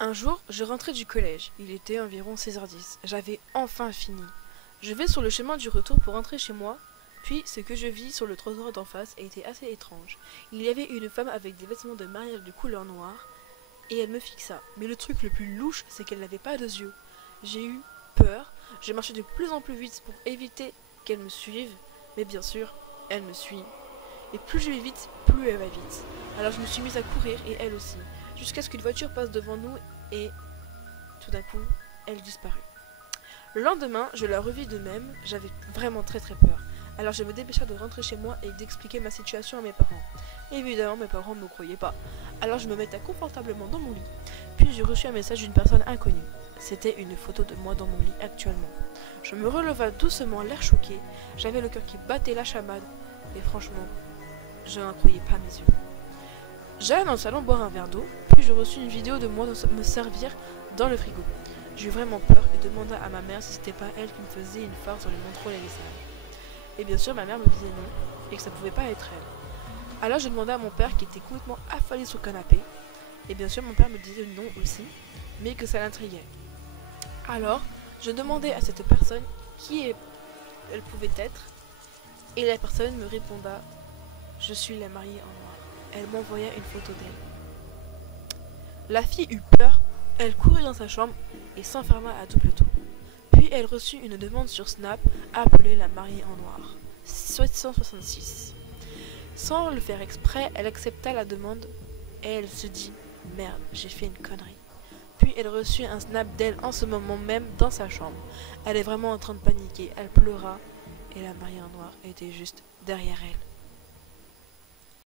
Un jour, je rentrais du collège. Il était environ 16h10. J'avais enfin fini. Je vais sur le chemin du retour pour rentrer chez moi. Puis, ce que je vis sur le trottoir d'en face était assez étrange. Il y avait une femme avec des vêtements de mariage de couleur noire. Et elle me fixa. Mais le truc le plus louche, c'est qu'elle n'avait pas de yeux. J'ai eu peur. Je marchais de plus en plus vite pour éviter qu'elle me suive. Mais bien sûr, elle me suit. Et plus je vais vite, plus elle va vite. Alors je me suis mise à courir et elle aussi. Jusqu'à ce qu'une voiture passe devant nous et tout d'un coup, elle disparut. Le lendemain, je la revis de même. J'avais vraiment très peur. Alors je me dépêcha de rentrer chez moi et d'expliquer ma situation à mes parents. Évidemment, mes parents ne me croyaient pas. Alors je me mettais confortablement dans mon lit. Puis j'ai reçu un message d'une personne inconnue. C'était une photo de moi dans mon lit actuellement. Je me releva doucement, l'air choqué. J'avais le cœur qui battait la chamade. Et franchement, je n'en croyais pas mes yeux. J'allais dans le salon boire un verre d'eau. Puis je reçus une vidéo de moi me servir dans le frigo. J'eus vraiment peur et demanda à ma mère si c'était pas elle qui me faisait une farce en lui montrant les messages. Et bien sûr, ma mère me disait non et que ça pouvait pas être elle. Alors je demandais à mon père qui était complètement affalé sur le canapé. Et bien sûr, mon père me disait non aussi, mais que ça l'intriguait. Alors, je demandais à cette personne qui elle pouvait être. Et la personne me répondit « Je suis la mariée en noir ». Elle m'envoya une photo d'elle. La fille eut peur, elle courut dans sa chambre et s'enferma à double tour. Puis elle reçut une demande sur Snap appelée la mariée en noir, 766. Sans le faire exprès, elle accepta la demande et elle se dit « Merde, j'ai fait une connerie ». Puis elle reçut un snap d'elle en ce moment même dans sa chambre. Elle est vraiment en train de paniquer, elle pleura et la mariée en noir était juste derrière elle.